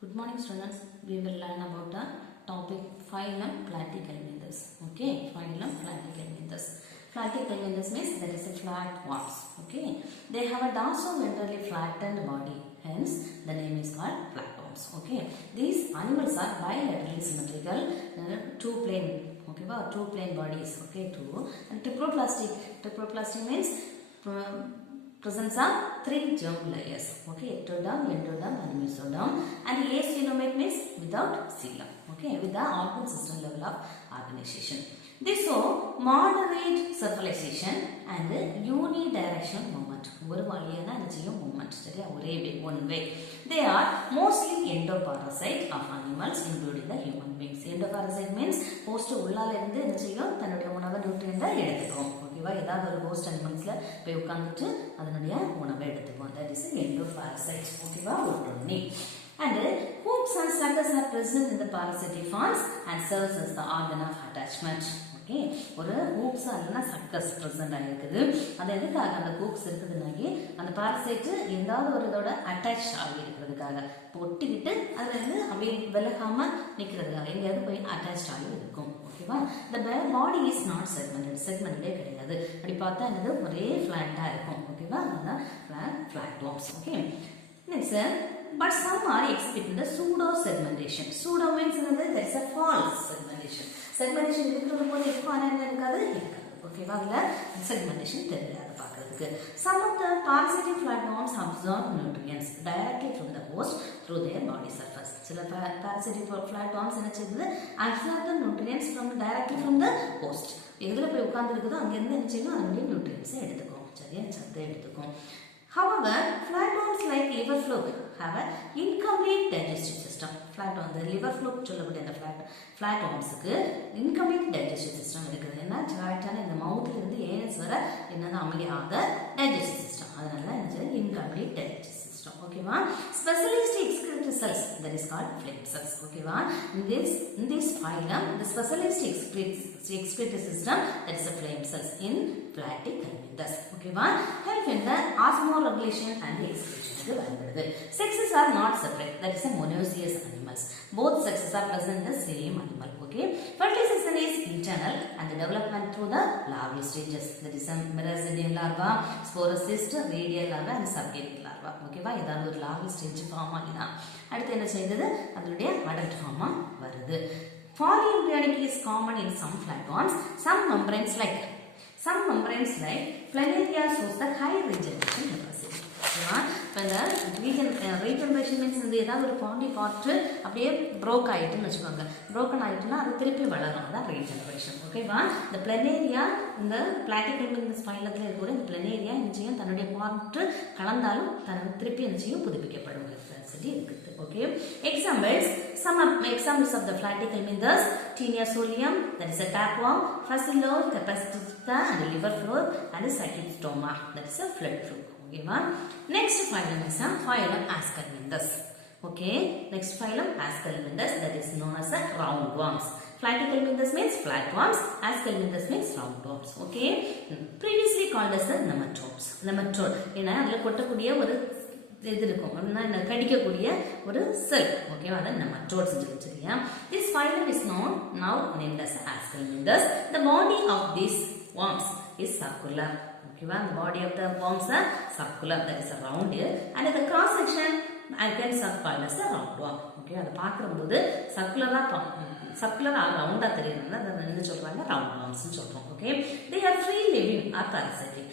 Good morning students. We will learn about the topic phylum Platyhelminthes. Okay, phylum Platyhelminthes. Platyhelminthes means there is a flat worms. Okay, they have a dorsoventrally flattened body. Hence, the name is called flatworms. Okay, these animals are bilaterally symmetrical, two plane. Okay, two plane bodies. Okay, two and triploplastic. Triploplastic means presence of three germ layers. Okay, ectoderm, endoderm, and mesoderm. And acoelomate means without coelom. Okay, with the organ system level of organization. They show moderate cephalization and unidirectional movement. ஒரு வழியான நிச்சயம் movement. சரியா ஒரே way, one way. They are mostly endoparasite of animals including the human beings. Endoparasite means host உள்ளால இருந்து நிச்சயம் தன்னுடைய உணவை நியூட்ரியன்ட்டை எடுத்துக்கும். ஓகேவா ஏதாவது ஒரு ஹோஸ்ட் அனிமல்ஸ்ல போய் உட்கார்ந்துட்டு அதனுடைய உணவை எடுத்துக்கும். That is endoparasite. ஓகேவா ஒட்டுண்ணி. And hooks and suckers are present in the parasitic forms and serves as the organ of attachment. Okay, ஒரு ஹூக்ஸ் அல்லனா சக்கஸ் பிரசன்ட் ஆகிருக்குது. அது எதுக்காக அந்த ஹூக்ஸ் இருக்குதுன்னாக்கி அந்த பாரசைட்டு எந்தாவது ஒரு இதோட அட்டாச் ஆகி இருக்கிறதுக்காக ஒட்டிக்கிட்டு அதுல இருந்து அப்படியே விலகாம நிற்கிறதுக்காக எங்கேயாவது போய் அட்டாச் ஆகி இருக்கும். ஓகேவா, the body is not segmented. செக்மெண்டே கிடையாது. அப்படி பார்த்தா என்னது ஒரே ஃபிளாட்டா இருக்கும். ஓகேவா, அதுதான் flatworms. Okay, next but some are exhibiting the pseudo segmentation. Pseudo means there is a false segmentation. Segmentation இருக்கிறது போல இருக்கும், ஆனா என்ன இருக்காது இருக்காது. ஓகேவா, அதுல segmentation தெரியாது பார்க்கிறதுக்கு. Some of the parasitic flatworms absorb nutrients directly from the host through their body surface. சில parasitic flatworms என்ன செய்யுது, absorb the nutrients directly from the host. எதுல போய் உட்கார்ந்து இருக்குதோ அங்க இருந்து என்ன செய்யும், அதனுடைய nutrients எடுத்துக்கும். சரியா, சத்தை எடுத்துக்கும். However, flatworms like liver fluke have an incomplete digestive system. Flatworm, the liver fluke சொல்லக்கூடிய அந்த flatwormsக்கு incomplete digestive system இருக்குது. என்ன சாட்டான இந்த மவுத்ல இருந்து ஏனஸ் வர என்னது அமையாத digestive system. அதனால என்ன incomplete digestive system. ஓகேவா, specialized excretory cells, that is called phloem cells. ஓகேவா, in this phylum the specialized excretory system, that is a phloem cells in Platyhelminthes. ஓகேவா, help in the osmoregulation and excretion. Sexes are not separate, that is a monoecious animals. Both sexes are present in the same animal. Okay, fertilization is internal and the development through the larval stages, that is a meracidian larva, sporocyst, radial larva and subgated larva. ஓகேவா, ஏதாவது ஒரு larval stage form ஆகிதான் அடுத்து என்ன செய்யுது, அதனுடைய adult pharma வருது. Polyembryonic is common in some flatworms. Some membranes like planaria shows the high regeneration capacity. இப்போ இந்த ரீஜெனரேஷன் மீன்ஸ் இந்த ஏதாவது ஒரு பாண்டி பார்ட்டு அப்படியே ப்ரோக் ஆகிட்டுன்னு வச்சுக்கோங்க. ப்ரோக்கன் ஆகிட்டுன்னா அது திருப்பி வளரும், அதான் ரீஜெனரேஷன். ஓகேவா, இந்த பிளனேரியா இந்த பிளாட்டிஹெல்மின்தஸ் ஃபைலத்தில் இருக்கக்கூடிய இந்த பிளனேரியா நிச்சயம் தன்னுடைய பார்ட்டு கலந்தாலும் திருப்பி நிச்சயம் புதுப்பிக்கப்படும் சொல்லி இருக்குது. Okay, examples of the Platyhelminthes: Taeniasolium, that is a tapeworm, Phaseolus capacitata and liver fluke, and Cyclistoma, that is a flood fluke. Okay, next phylum is phylum Ascalminthes. Okay, next phylum Ascalminthes, that is known as a roundworms. Platyhelminthes means flatworms, Ascalminthes means roundworms. Okay, previously called as the nematodes. Nematode ஏன்னா அதுல கொட்டக்கூடிய ஒரு இது இருக்கும், கடிக்கக்கூடிய ஒரு செல். ஓகேவா, அதான் nematodes சரியா. This phylum is now named as Ascalminthes. The body of these worms is circular. ஓகேவா, the body of the worms are circular, that is a round here, and the cross section again called as a roundworm. Okay, அதை பார்க்கும்போது சர்க்குலரா ரவுண்டா தெரியுதுன்னா அதை என்ன சொல்றாங்க, ரவுண்ட்வர்ம்ஸ்னு சொல்றோம். Okay, they are free living or parasitic.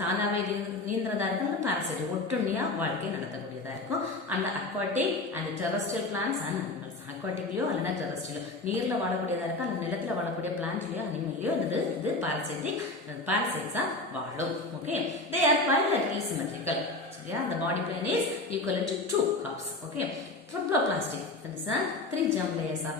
தானாவே நீந்திரதா இருக்கு, பாரசைட்டிக் ஒட்டுண்ணியா வாழ்க்கை நடத்தக்கூடியதா இருக்கும். அந்த aquatic and terrestrial plants and animals, அக்வாட்டிக்லயோ அல்லனா டெரஸ்ட்ரியலோ நீர்ல வாழக்கூடியதா இருக்கு, அந்த நிலத்துல வாழக்கூடிய பிளான்ட்லயோ அனிமல்லையோ இது பாரசைட்ஸா வாழும். Okay, they are bilaterally symmetrical. சரியா, the body plan is equivalent to 2 halves. Okay, triploplastic, that is three germ layers are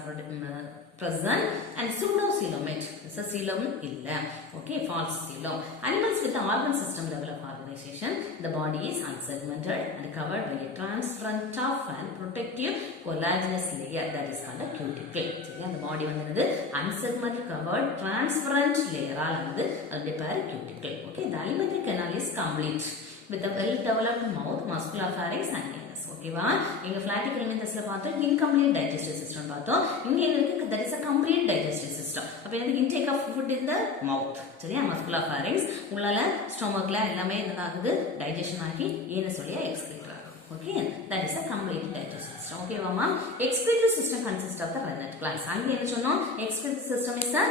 present, and pseudocoelomate, this is coelom illa. Okay, false coelom. Animals with the organ system level of organization, the body is unsegmented and covered by a transparent tough and protective collagenous layer, that is called a cuticle. சரியா, அந்த பாடி வந்து unsegmented covered transparent layer all வந்து அதோட பேர் cuticle. Okay, the alimentary canal is complete with a well developed mouth, muscular pharynx and anus. ஓகேவா? இங்க flatic helminthes-ல பார்த்தோம் incomplete digestive system பார்த்தோம். இங்க எங்களுக்கு there is a complete digestive system. அப்ப எனக்கு intake of food in the mouth. சரியா? muscular pharynx உள்ளால stomachல எல்லாமே என்னதாகுது digestion ஆகி ஏன்னு சொல்லி excrete ஆகும். Okay, that is a complete digestive system. Okay வாமா? Excretory system consists of the renal glands. அங்க என்ன சொன்னோம்? Excretory system is the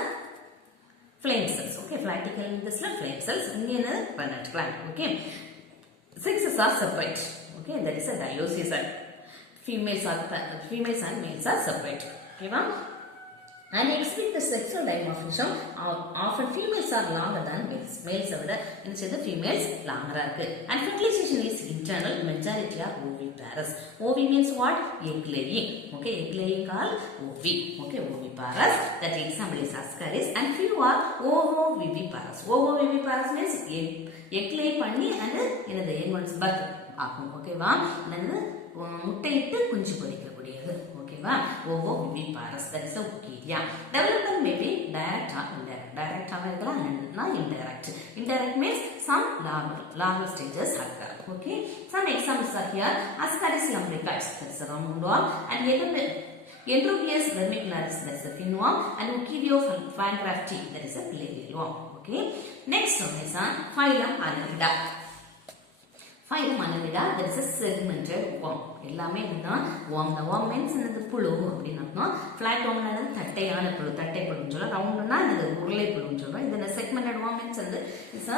flame cells. Okay, flatic helminthes-ல flame cells. இங்க என்ன? Renal gland. Okay, sexes are separate. Okay, that is a diocesan. Females and males are separate. Okay, ma'am? And exhibit the sexual dimorphism. Often females are longer than males. Males are the females longer. And fertilization is internal. Majority are oviparous. Ovi means what? Egg laying. Okay, egg laying called ovi. Okay, oviparous. That example is Ascaris. And few are ovoviviparous. Ovoviviparous means egg lay panni and the egg one's birth. Okay, va? முட்டையிட்டு குஞ்சு பொரிக்கக்கூடியது. ஓகேவா? ovoviviparous. That is a Wukilia. Development may be direct or indirect. Direct இருக்கலாம் இல்லைன்னா indirect. Indirect means some larval stages occur. Okay. Some examples are here. Ascaris lumbricoides. That is a roundworm. And Enterobius vermicularis. That is a finworm. And Wukidio fancrafti. That is a pelagial worm. Okay. Next one is phylum Annelida. Phylum Annelida, there is a segmented worm. எல்லாமே இதுதான் worm. The worm means என்னது புழு அப்படின்னு அர்த்தம். flat worm னா தட்டையான புழு, தட்டை புழுன்னு சொல்றோம். ரவுண்ட்னா என்னது உருளை புழுன்னு சொல்றோம். இந்த segmented worm means வந்து இஸ்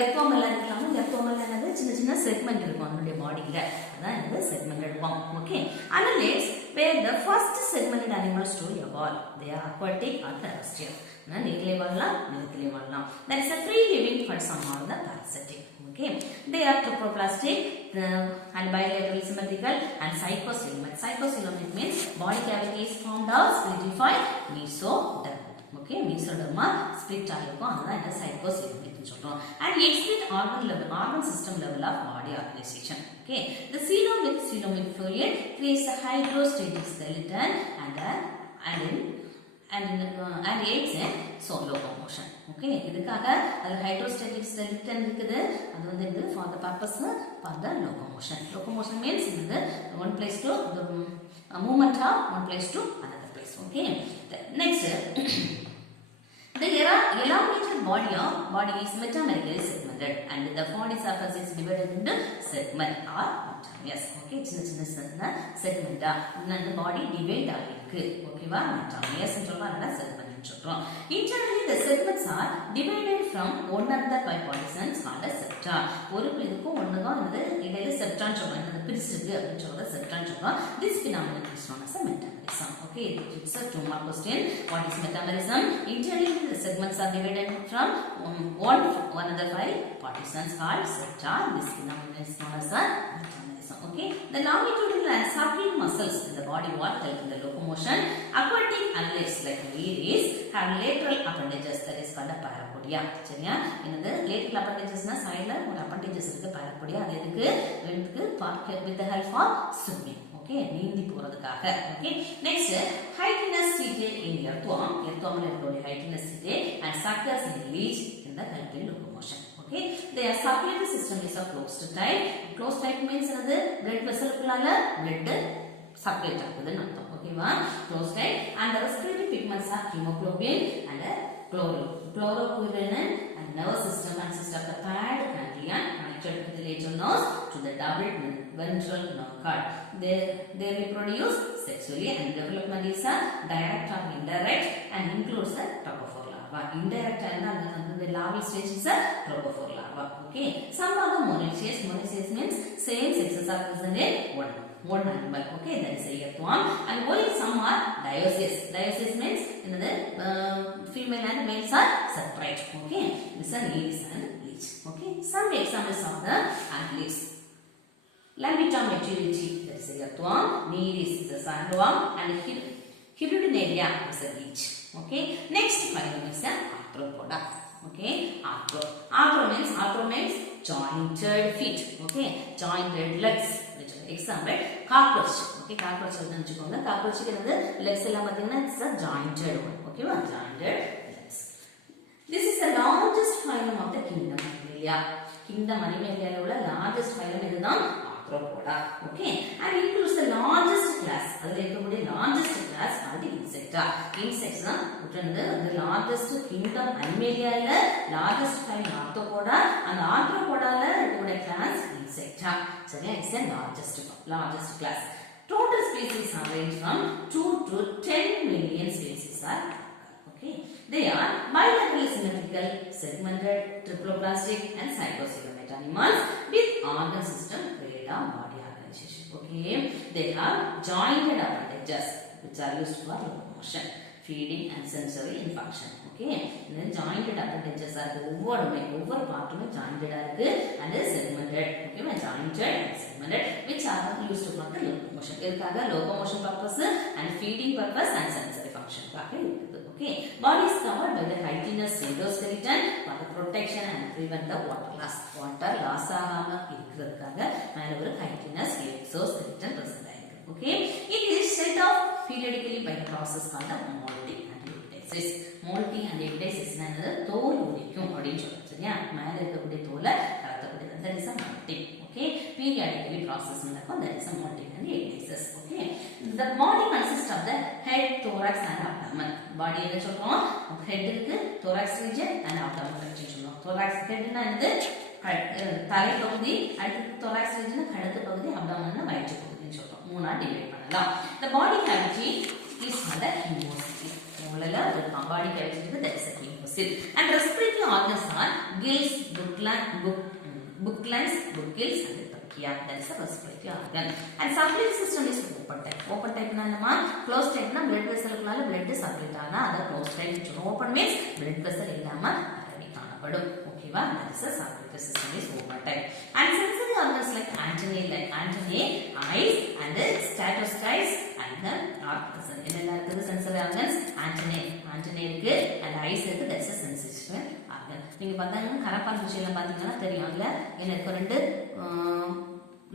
earthworm எல்லாம் இருக்காங்க. earthworm என்னது சின்ன சின்ன segment இருக்கும் அதனுடைய பாடியில. அதான் இந்த segmented worm. Okay. Annelids were the first segmented animals to evolve. They are aquatic or terrestrial. நீரிலே வாழலாம், நிலத்திலே வாழலாம். That is a free living for some are the parasitic. Okay, they are tropoplastic and bilateral symmetrical and psychocoelomic. Psychocoelomic means body cavity is formed of solidified mesoderm. Okay, mesoderma split ஆயிருக்கும். அதுதான் இந்த psychocoelomic னு சொல்றோம். And exhibit organ system level of body organization. Okay, the coelom with coelomic fluid creates a hydrostatic skeleton and aids in locomotion. Okay, இதுக்காக அது hydrostatic skeleton இருக்குது. அது வந்து இது for the purpose for the locomotion. Locomotion means இது one place to the movement of one place to another place. Okay, next the elongated body is metamerically segmented and the body surface is divided into segment or metameres. Okay, சின்ன segment இந்த body divide ஆகிருக்கு. ஓகேவா? metameres னு சொல்றோம். அதனால segment னு சொல்றோம். Internally the segments are divided from one another by partisans called as septa. ஒரு இதுக்கும் ஒண்ணுக்கும் வந்து இடையில septa னு சொல்றோம். இது பிரிச்சிருக்கு அப்படினு சொல்றத septa னு சொல்றோம். This phenomenon is known as a metamerism. Okay, it's a two mark question. What is metamerism? Internally the segments are divided from one another by partisans called septa. This phenomenon is known as a metamerism. Okay, the longitudinal and sucking muscles in the body wall help in the locomotion. Aquatic annelids like Nereis have lateral appendages that is called a parapodia. சரியா? என்னது lateral appendagesனா சைடுல ஒரு appendages இருக்கு parapodia. அது எதுக்கு with the help of swimming. Okay, நீந்தி போறதுக்காக. Okay, next hydrinous setae in earthworm. earthworm இருக்கக்கூடிய hydrinous setae and suckers in leech in the help in locomotion. Okay, their circulatory system is a closed type. Closed type means என்னது blood vessel குள்ளால blood circulate ஆகுதுன்னு அர்த்தம். ஓகேவா? closed type and the respiratory pigments are hemoglobin and chloroquine and nervous system consists of the paired ganglion connected with the lateral nose to the double ventral nerve cord. They reproduce sexually and development is a direct or indirect and includes the trophophore larva. Indirect and the larval stage is a trophophore larva. Okay, some are the monoecious. Monoecious means same sexes are present in one animal. Okay, that is a earthworm. And while some are dioecious. Dioecious means female and males are separate. Okay, this is Nereis and leech. Okay, some examples of the annelids. Lambita maturity, that is a earthworm. Nereis is a sandworm and Hirudinaria is a leech. Okay, next phylum is a arthropoda. Okay, arthro means jointed feet. Okay, jointed legs. Example, cockroach. Okay, cockroach நினைச்சுக்கோங்க. cockroach க்கு legs எல்லாம் பாத்தீங்கன்னா it's a jointed one. Okay, jointed legs. This is the largest phylum of the kingdom Animalia. Kingdom Animalia உள்ள largest phylum இதுதான் arthropoda. Okay, and includes the largest class. Adula irukkudiya largest class called insecta. Insects na the largest kingdom Animalia ila largest kind arthropoda, and arthropoda la irukkudiya class insecta. சரியா, is the largest class. Total species are range from 2 to 10 million species are. Okay, they are bilateral symmetrical, segmented, triploplastic, and cyclocoelomate animals with organ system, radar, body organization. Okay, they have jointed appendages which are used for locomotion, feeding, and sensory function. Okay, then jointed appendages are over part jointed and segmented. Okay, jointed and segmented, which are used for the locomotion. Locomotion purpose and feeding purpose and sensory function. Okay, body is covered by the chitinous endoskeleton for the protection and prevent the water loss. Water loss ஆகாம இருக்கிறதுக்காக மேல ஒரு chitinous exoskeleton present ஆயிருக்கு. Okay, it is set off periodically by the process called molting and epidasis. Molting and epidasis என்னது தோல் உரிக்கும் அப்படினு சொல்றோம். சரியா, மேல இருக்கக்கூடிய தோலை கலத்தக்கூடியது. That is a molting. Okay, periodically process நடக்கும். That is a molting and epidasis. Okay, the body consists of the head, thorax, and abdomen. Body என்ன சொல்றோம்? Head இருக்கு, thorax region and abdomen region சொல்றோம். Thorax head னா என்னது? தலை பகுதி, அடுத்து thorax region கழுத்து பகுதி, abdomen வயிற்று பகுதின்னு சொல்றோம். மூணா டிவைட் பண்ணலாம். The body cavity is called a hemocoel. மூளைல ஒரு body cavity இருக்கு, that is a hemocoel. And respiratory organs are gills, booklines, bookgills, and trachea. That is a respiratory organ. And circulatory system is open type. Open type na nama, closed type na blood vessel kullala blood circulate ana, ada closed type. Open means blood vessel illama aravi kaanapadu. Okay va, that is a circulatory system is open type. And sensory organs like antennae, eyes, and the statocytes and the arteries. Enna irukku sensory organs? Antennae irukku and eyes irukku, that is a sensation organ. நீங்க பாத்தீங்க கரப்பான் பூச்சியெல்லாம் பாத்தீங்கன்னா தெரியும்ல, என்ன இருக்கு ரெண்டு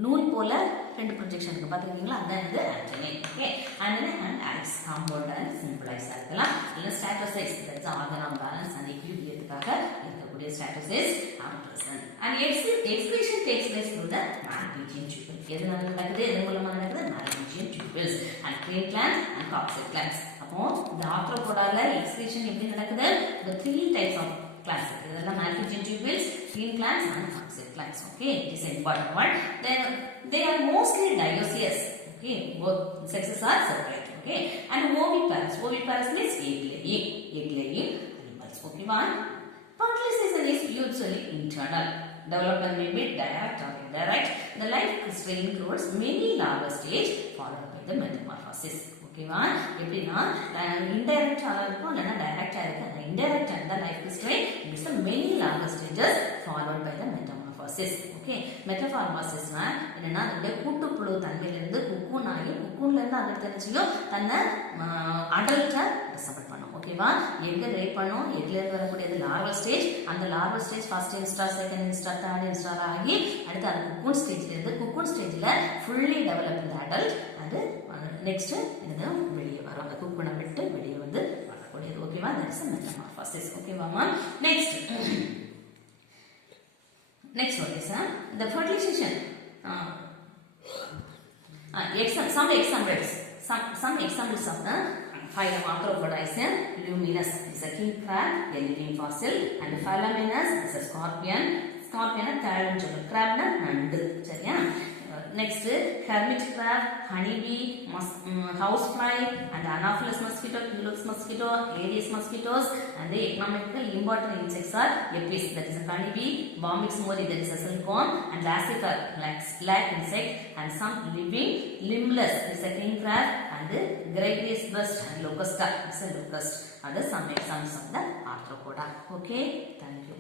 நூல் போல ரெண்டு ப்ரொஜெக்ஷன் இருக்கு பாத்துக்கிட்டீங்களா, அதான் இது antennae. Okay, antennae and eyes compound and simple eyes இருக்கலாம். இல்ல statocysts, that's organ of balance and ஈக்விலிபிரியத்துக்காக இருக்கக்கூடிய statocysts are present. And excretion takes place through the Malpighian tubule. எதனால நடக்குது? எதன் மூலமா நடக்குது? Malpighian tubules and green glands and coxal glands. அப்போ இந்த ஆர்த்ரோபோடால எக்ஸ்கிரீஷன் எப்படி நடக்குது? the three types of glands. இதெல்லாம் malpighian tubules, green glands and coxal glands. Okay, it is an important one. Then they are mostly dioecious. Okay, both sexes are separate. Okay, and oviparous means egg-laying animals. Okay, one. Fertilization is usually internal. Development may be direct or indirect. The life history includes many larval stage followed by the metamorphosis. ஓகேவா, எப்படின்னா இன்டைரக்டா இருக்கும் இல்லைன்னா டைரக்டா இருக்கு. அந்த indirect and the life history it's many larger stages followed by the metamorphosis. Okay, மெட்டமார்போசிஸ்னா என்னன்னா அதோட கூட்டுப்புழு தன்மையிலிருந்து குக்கூன் ஆகி குக்கூன்ல இருந்து அது தெரிஞ்சியும் தன்னை அடல்ட்டா சப்போர்ட் பண்ணும். ஓகேவா, எங்க ரேப் பண்ணும், எதுல இருந்து வரக்கூடியது லார்வல் ஸ்டேஜ். அந்த லார்வல் ஸ்டேஜ் ஃபர்ஸ்ட் இன்ஸ்டார், செகண்ட் இன்ஸ்டார், தேர்ட் இன்ஸ்டார் ஆகி அடுத்து அது குக்கூன் ஸ்டேஜ்ல இருந்து குக்கூன் ஸ்டேஜ்ல ஃபுல்லி டெவலப் இந்த அடல்ட் அண்ட் நெக்ஸ்ட் என்னது வெளியே வரும். அந்த குக்கூனை விட்டு வெளியே வந்து வரக்கூடியது. ஓகேவா, தட் இஸ் மெட்டமார்போசிஸ். ஓகேவாமா, next what is the fertilization? Some examples of the phylum Arthropoda is a luminous, is a king crab, a living fossil, and Philomenus is a scorpion. Scorpion crab na nandu. சரியா, next hermit crab, honeybee, housefly, and Anopheles mosquito, Culex mosquito, Aedes mosquitoes, and the economically important insects are Apis, that is a honeybee, Bombyx mori, that is a silkworm, and Lassica, like slack insect, and some living limbless, is a king crab, and the Gregarious bust and Locusta, is a locust. Are some examples of the Arthropoda. Okay, thank you.